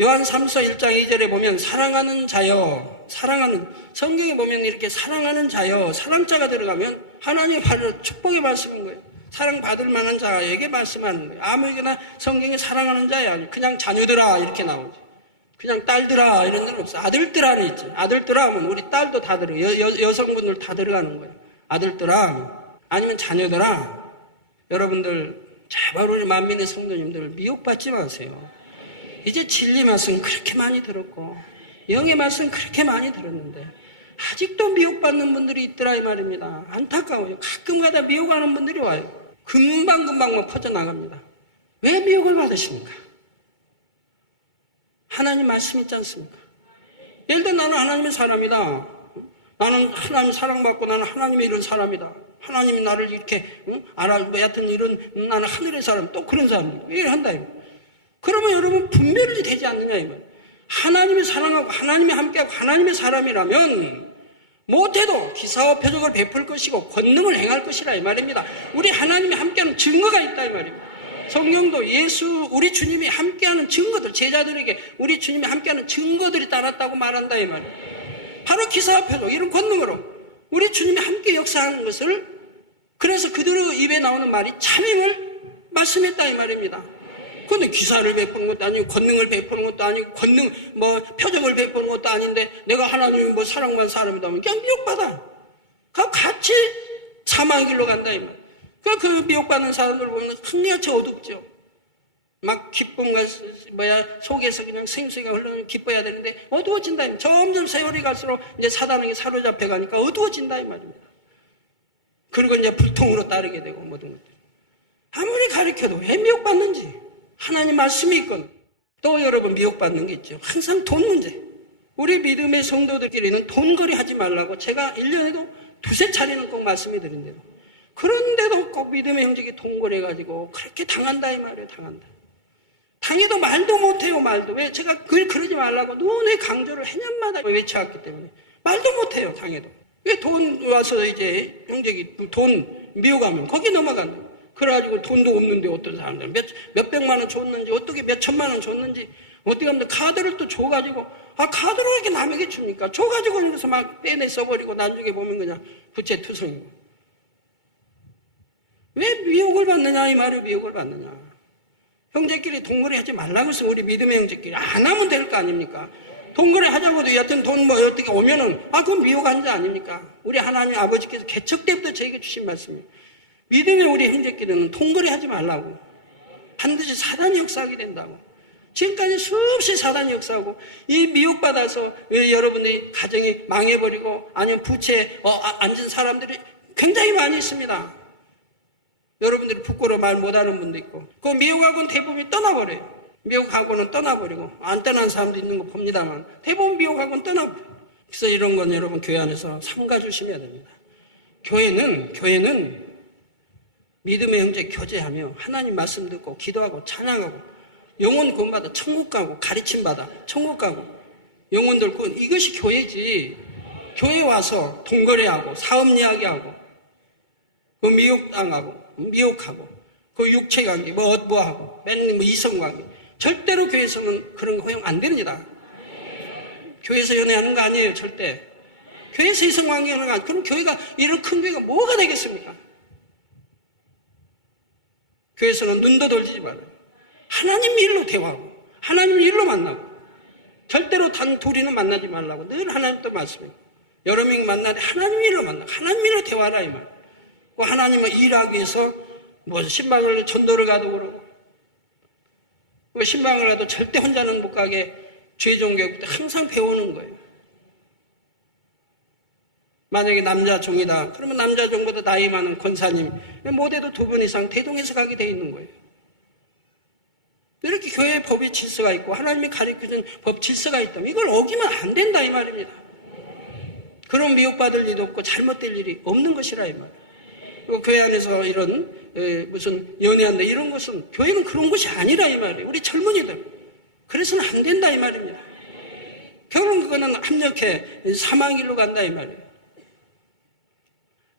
요한 3서 1장 2절에 보면 사랑하는 자여, 성경에 보면 이렇게 사랑하는 자여, 사랑자가 들어가면 하나님의 바로 축복의 말씀인 거예요. 사랑받을 만한 자에게 말씀하는 거예요. 아무에게나 성경에 사랑하는 자야, 그냥 자녀들아 이렇게 나오죠. 그냥 딸들아 이런 데는 없어. 아들들아는 있지. 아들들아 하면 우리 딸도 다 들어. 여성분들 다 들어가는 거예요. 아들들아 아니면 자녀들아. 여러분들 제발 우리 만민의 성도님들 미혹받지 마세요. 이제 진리 말씀 그렇게 많이 들었고 영의 말씀 그렇게 많이 들었는데 아직도 미혹받는 분들이 있더라 이 말입니다. 안타까워요. 가끔가다 미혹하는 분들이 와요. 금방금방 퍼져나갑니다. 왜 미혹을 받으십니까? 하나님 말씀 있지 않습니까? 예를 들어 나는 하나님의 사람이다. 나는 하나님 사랑받고 나는 하나님의 이런 사람이다. 하나님이 나를 이렇게 여하튼 이런 나는 하늘의 사람 또 그런 사람들 왜 한다 이거. 그러면 여러분 분별이 되지 않느냐 이 말. 하나님의 사랑하고 하나님의 함께하고 하나님의 사람이라면 못해도 기사와 표적을 베풀 것이고 권능을 행할 것이라 이 말입니다. 우리 하나님이 함께하는 증거가 있다 이 말입니다. 성경도 예수 우리 주님이 함께하는 증거들 제자들에게 우리 주님이 함께하는 증거들이 따랐다고 말한다 이 말이에요. 바로 기사와 표적 이런 권능으로 우리 주님이 함께 역사하는 것을 그래서 그들의 입에 나오는 말이 참임을 말씀했다 이 말입니다. 그런데 기사를 베푸는 것도 아니고 권능을 베푸는 것도 아니고 권능 표적을 베푸는 것도 아닌데 내가 하나님이 사랑만 사람이다 하면 그냥 미혹받아. 같이 사망의 길로 간다 이 말. 그 미혹받는 사람들 보면 흥미하지 어둡죠. 막 기쁨과 속에서 그냥 생수가 흘러가면 기뻐야 되는데 어두워진다. 점점 세월이 갈수록 이제 사단에게 사로잡혀 가니까 어두워진다 이 말입니다. 그리고 이제 불통으로 따르게 되고 모든 것들. 아무리 가르쳐도 왜 미혹받는지 하나님 말씀이 있건 또 여러분 미혹받는 게 있죠. 항상 돈 문제. 우리 믿음의 성도들끼리는 돈거리 하지 말라고 제가 1년에도 두세 차례는 꼭 말씀이 드린대요. 그런데도 꼭 믿음의 형제가 돈거래해가지고 그렇게 당한다 이 말이에요. 당해도 말도 못해요. 말도. 왜? 제가 그러지 말라고 눈에 강조를 해년마다 외쳐왔기 때문에 말도 못해요. 당해도. 왜 돈 와서 이제 형제기 돈 미워가면 거기 넘어간다. 그래가지고 돈도 없는데 어떤 사람들은 몇백만 원 줬는지 어떻게 몇천만 원 줬는지 어떻게 하면 카드를 또 줘가지고 카드로 이렇게 남에게 줍니까? 줘가지고 그래서 막 빼내 써버리고 나중에 보면 그냥 부채투성이고. 왜 미혹을 받느냐 이 말을 미혹을 받느냐. 형제끼리 돈거래 하지 말라고 해서 우리 믿음의 형제끼리 안 하면 될 거 아닙니까? 돈거래 하자고도 여하튼 돈 어떻게 오면은 그건 미혹한 자 아닙니까? 우리 하나님 아버지께서 개척 때부터 저에게 주신 말씀이에요. 믿음의 우리 형제끼리는 돈거래 하지 말라고. 반드시 사단이 역사하게 된다고. 지금까지 수없이 사단이 역사하고 이 미혹받아서 여러분의 가정이 망해버리고 아니면 부채에 앉은 사람들이 굉장히 많이 있습니다. 여러분들이 부끄러워 말 못하는 분도 있고 그 미혹하고는 대부분 떠나버려요. 미혹하고는 떠나버리고 안 떠난 사람도 있는 거 봅니다만 대부분 미혹하고는 떠나버려요. 그래서 이런 건 여러분 교회 안에서 삼가주시면 됩니다. 교회는 믿음의 형제 교제하며 하나님 말씀 듣고 기도하고 찬양하고 영혼 구원받아 천국 가고 가르침 받아 천국 가고 영혼들 구원 이것이 교회지. 교회 와서 돈거래하고 사업 이야기하고 그 미혹하고 그 육체관계 뭐하고 맨날 이성관계 절대로 교회에서는 그런 거 허용 안 됩니다. 교회에서 연애하는 거 아니에요. 절대. 교회에서 이성관계하는 거 아니에요. 그럼 교회가 이런 큰 교회가 뭐가 되겠습니까? 교회에서는 눈도 돌리지 말아요. 하나님 일로 대화하고 하나님 일로 만나고 절대로 단 둘이는 만나지 말라고 늘 하나님 또 말씀해요. 여러 명이 만나되 하나님 일로 만나 하나님 일로 대화하라 이 말. 하나님은 일하기 위해서 신방을 전도를 가도 그러고 신방을 가도 절대 혼자는 못 가게 죄종교육 때 항상 배우는 거예요. 만약에 남자 종이다 그러면 남자 종보다 나이 많은 권사님 못해도 2분 이상 대동해서 가게 돼 있는 거예요. 이렇게 교회의 법이 질서가 있고 하나님이 가르쳐준 법 질서가 있다면 이걸 어기면 안 된다 이 말입니다. 그럼 미혹받을 일도 없고 잘못될 일이 없는 것이라 이 말이에요. 그리고 교회 안에서 이런 무슨 연애한다 이런 것은 교회는 그런 것이 아니라 이 말이에요. 우리 젊은이들 그래서는 안 된다 이 말입니다. 결국 그거는 합력해 사망의 길로 간다 이 말이에요.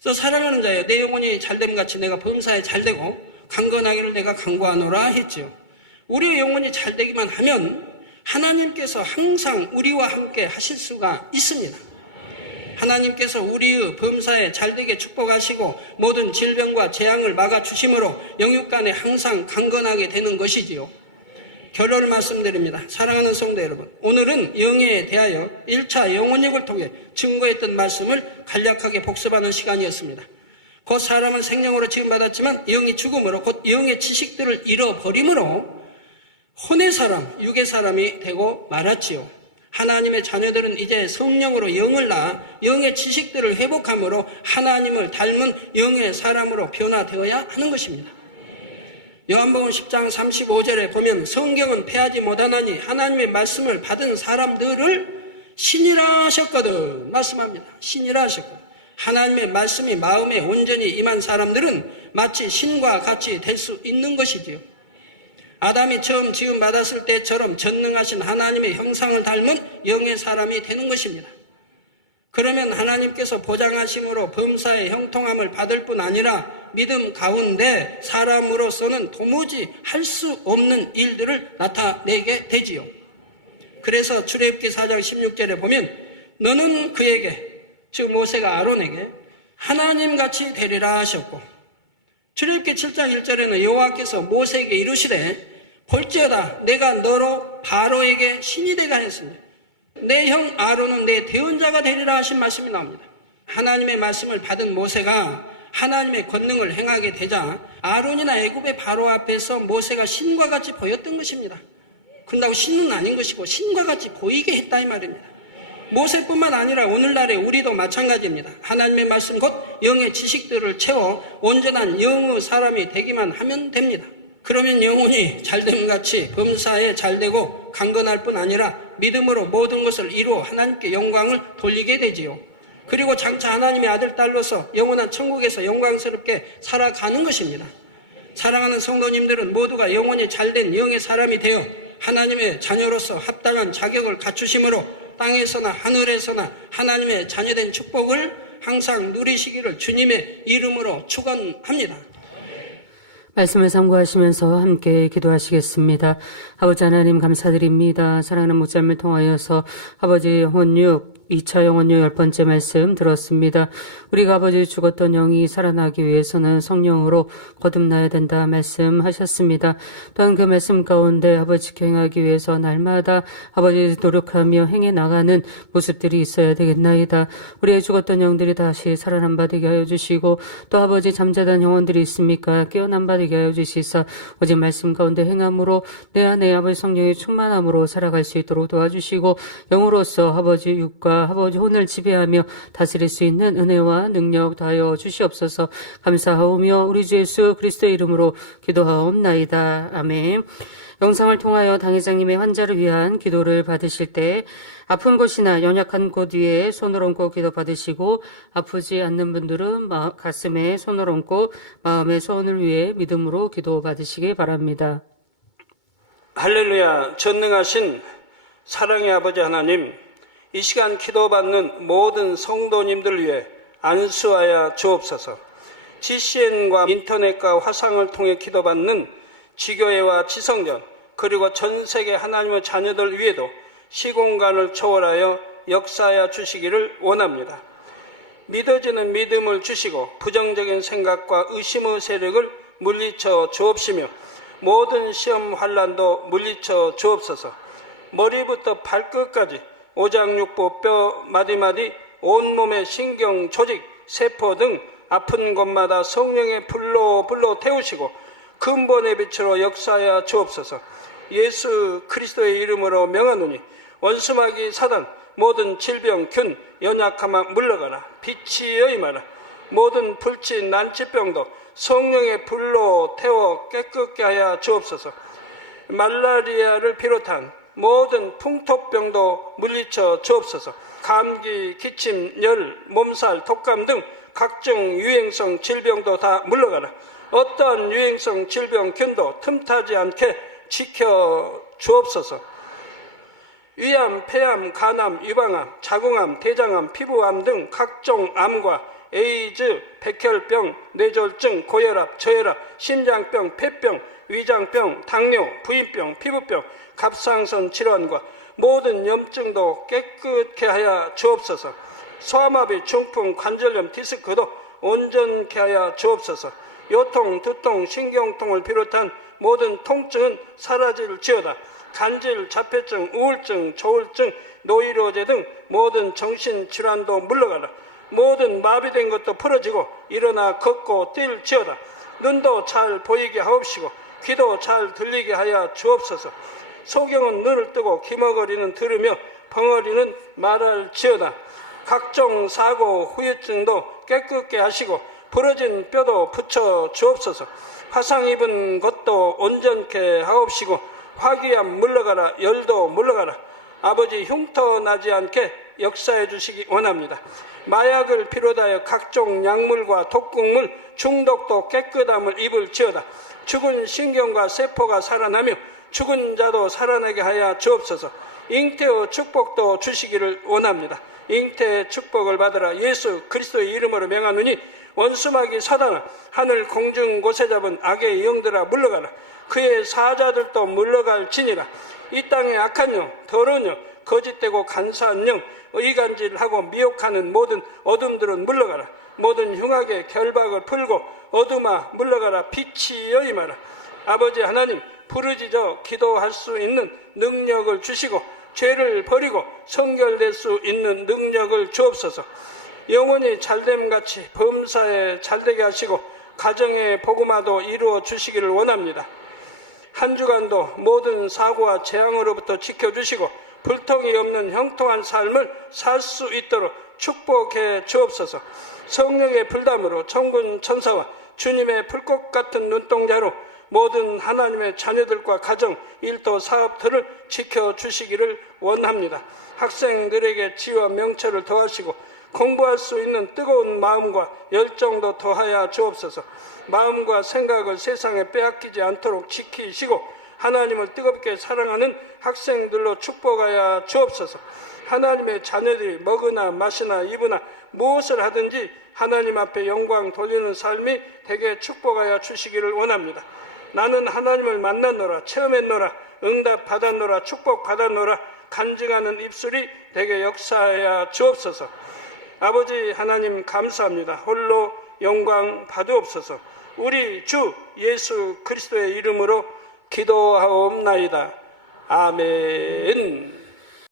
그래서 사랑하는 자여 내 영혼이 잘됨 같이 내가 범사에 잘되고 강건하기를 내가 간구하노라 했지요. 우리의 영혼이 잘되기만 하면 하나님께서 항상 우리와 함께 하실 수가 있습니다. 하나님께서 우리의 범사에 잘되게 축복하시고 모든 질병과 재앙을 막아주심으로 영육간에 항상 강건하게 되는 것이지요. 결론을 말씀드립니다. 사랑하는 성도 여러분, 오늘은 영에 대하여 1차 영혼역을 통해 증거했던 말씀을 간략하게 복습하는 시간이었습니다. 곧 사람은 생명으로 지음받았지만 영이 죽음으로 곧 영의 지식들을 잃어버림으로 혼의 사람, 육의 사람이 되고 말았지요. 하나님의 자녀들은 이제 성령으로 영을 낳아 영의 지식들을 회복함으로 하나님을 닮은 영의 사람으로 변화되어야 하는 것입니다. 요한복음 10장 35절에 보면 성경은 패하지 못하나니 하나님의 말씀을 받은 사람들을 신이라 하셨거든 말씀합니다. 신이라 하셨거든. 하나님의 말씀이 마음에 온전히 임한 사람들은 마치 신과 같이 될 수 있는 것이지요. 아담이 처음 지음받았을 때처럼 전능하신 하나님의 형상을 닮은 영의 사람이 되는 것입니다. 그러면 하나님께서 보장하심으로 범사의 형통함을 받을 뿐 아니라 믿음 가운데 사람으로서는 도무지 할 수 없는 일들을 나타내게 되지요. 그래서 출애굽기 4장 16절에 보면 너는 그에게, 즉 모세가 아론에게 하나님같이 되리라 하셨고, 출애굽기 7장 1절에는 여호와께서 모세에게 이르시되 볼지어다 내가 너로 바로에게 신이 되게 하였으니 내 형 아론은 내 대언자가 되리라 하신 말씀이 나옵니다. 하나님의 말씀을 받은 모세가 하나님의 권능을 행하게 되자 아론이나 애굽의 바로 앞에서 모세가 신과 같이 보였던 것입니다. 그런다고 신은 아닌 것이고 신과 같이 보이게 했다 이 말입니다. 모세뿐만 아니라 오늘날의 우리도 마찬가지입니다. 하나님의 말씀 곧 영의 지식들을 채워 온전한 영의 사람이 되기만 하면 됩니다. 그러면 영혼이 잘됨같이 범사에 잘되고 강건할 뿐 아니라 믿음으로 모든 것을 이루어 하나님께 영광을 돌리게 되지요. 그리고 장차 하나님의 아들 딸로서 영원한 천국에서 영광스럽게 살아가는 것입니다. 사랑하는 성도님들은 모두가 영혼이 잘된 영의 사람이 되어 하나님의 자녀로서 합당한 자격을 갖추심으로 땅에서나 하늘에서나 하나님의 자녀된 축복을 항상 누리시기를 주님의 이름으로 축원합니다. 말씀을 참고하시면서 함께 기도하시겠습니다. 아버지 하나님 감사드립니다. 사랑하는 목자님을 통하여서 아버지 혼육 2차 영혼요 10번째 말씀 들었습니다. 우리가 아버지 죽었던 영이 살아나기 위해서는 성령으로 거듭나야 된다 말씀하셨습니다. 또한 그 말씀 가운데 아버지 행하기 위해서 날마다 아버지 노력하며 행해 나가는 모습들이 있어야 되겠나이다. 우리의 죽었던 영들이 다시 살아남 바 되게 하여 주시고 또 아버지 잠자던 영혼들이 있습니까? 깨어난 바 되게 하여 주시사 오직 말씀 가운데 행함으로 내 안에 아버지 성령의 충만함으로 살아갈 수 있도록 도와주시고 영으로서 아버지 육과 아버지 혼을 지배하며 다스릴 수 있는 은혜와 능력 다하여 주시옵소서. 감사하오며 우리 주 예수 그리스도의 이름으로 기도하옵나이다. 아멘. 영상을 통하여 당회장님의 환자를 위한 기도를 받으실 때 아픈 곳이나 연약한 곳 위에 손을 얹고 기도 받으시고 아프지 않는 분들은 가슴에 손을 얹고 마음의 소원을 위해 믿음으로 기도 받으시기 바랍니다. 할렐루야. 전능하신 사랑의 아버지 하나님, 이 시간 기도받는 모든 성도님들 위해 안수하여 주옵소서. GCN과 인터넷과 화상을 통해 기도받는 지교회와 지성전 그리고 전 세계 하나님의 자녀들 위에도 시공간을 초월하여 역사하여 주시기를 원합니다. 믿어지는 믿음을 주시고 부정적인 생각과 의심의 세력을 물리쳐 주옵시며 모든 시험 환난도 물리쳐 주옵소서. 머리부터 발끝까지 오장육부 뼈 마디마디 온몸의 신경 조직 세포 등 아픈 곳마다 성령의 불로 태우시고 근본의 빛으로 역사하여 주옵소서. 예수 그리스도의 이름으로 명하노니 원수마귀 사단 모든 질병 균 연약함아 물러가라. 빛이여 임하라. 모든 불치 난치병도 성령의 불로 태워 깨끗게 하여 주옵소서. 말라리아를 비롯한 모든 풍토병도 물리쳐 주옵소서. 감기, 기침, 열, 몸살, 독감 등 각종 유행성 질병도 다 물러가라. 어떠한 유행성 질병 균도 틈타지 않게 지켜 주옵소서. 위암, 폐암, 간암, 유방암, 자궁암, 대장암, 피부암 등 각종 암과 에이즈, 백혈병, 뇌졸중, 고혈압, 저혈압, 심장병, 폐병, 위장병, 당뇨, 부인병, 피부병, 갑상선 질환과 모든 염증도 깨끗게 하여 주옵소서. 소아마비, 중풍, 관절염, 디스크도 온전케 하여 주옵소서. 요통, 두통, 신경통을 비롯한 모든 통증은 사라질지어다. 간질, 자폐증, 우울증, 조울증, 노이로제 등 모든 정신질환도 물러가라. 모든 마비된 것도 풀어지고 일어나 걷고 뛸지어다. 눈도 잘 보이게 하옵시고 귀도 잘 들리게 하여 주옵소서. 소경은 눈을 뜨고 기머거리는 들으며 벙어리는 말할지어다. 각종 사고 후유증도 깨끗게 하시고 부러진 뼈도 붙여 주옵소서. 화상 입은 것도 온전케 하옵시고 화기암 물러가라. 열도 물러가라. 아버지 흉터 나지 않게 역사해 주시기 원합니다. 마약을 비롯하여 각종 약물과 독극물 중독도 깨끗함을 입을지어다. 죽은 신경과 세포가 살아나며 죽은 자도 살아나게 하여 주옵소서. 잉태의 축복도 주시기를 원합니다. 잉태의 축복을 받으라. 예수 그리스도의 이름으로 명하노니 원수마귀 사단아, 하늘 공중 곳에 잡은 악의 영들아 물러가라. 그의 사자들도 물러갈지니라. 이 땅의 악한 영, 더러운 영, 거짓되고 간사한 영, 의간질하고 미혹하는 모든 어둠들은 물러가라. 모든 흉악의 결박을 풀고 어둠아 물러가라. 빛이 여임하라. 아버지 하나님, 부르짖어 기도할 수 있는 능력을 주시고 죄를 버리고 성결될 수 있는 능력을 주옵소서. 영원히 잘됨같이 범사에 잘되게 하시고 가정의 복음화도 이루어 주시기를 원합니다. 한 주간도 모든 사고와 재앙으로부터 지켜주시고 불통이 없는 형통한 삶을 살 수 있도록 축복해 주옵소서. 성령의 불담으로 천군 천사와 주님의 불꽃 같은 눈동자로 모든 하나님의 자녀들과 가정, 일도, 사업들을 지켜주시기를 원합니다. 학생들에게 지혜와 명철을 더하시고 공부할 수 있는 뜨거운 마음과 열정도 더하여 주옵소서. 마음과 생각을 세상에 빼앗기지 않도록 지키시고 하나님을 뜨겁게 사랑하는 학생들로 축복하여 주옵소서. 하나님의 자녀들이 먹으나 마시나 입으나 무엇을 하든지 하나님 앞에 영광 돌리는 삶이 되게 축복하여 주시기를 원합니다. 나는 하나님을 만났노라, 체험했노라, 응답 받았노라, 축복 받았노라, 간증하는 입술이 되게 역사하여 주옵소서. 아버지 하나님 감사합니다. 홀로 영광 받으옵소서. 우리 주 예수 그리스도의 이름으로 기도하옵나이다. 아멘.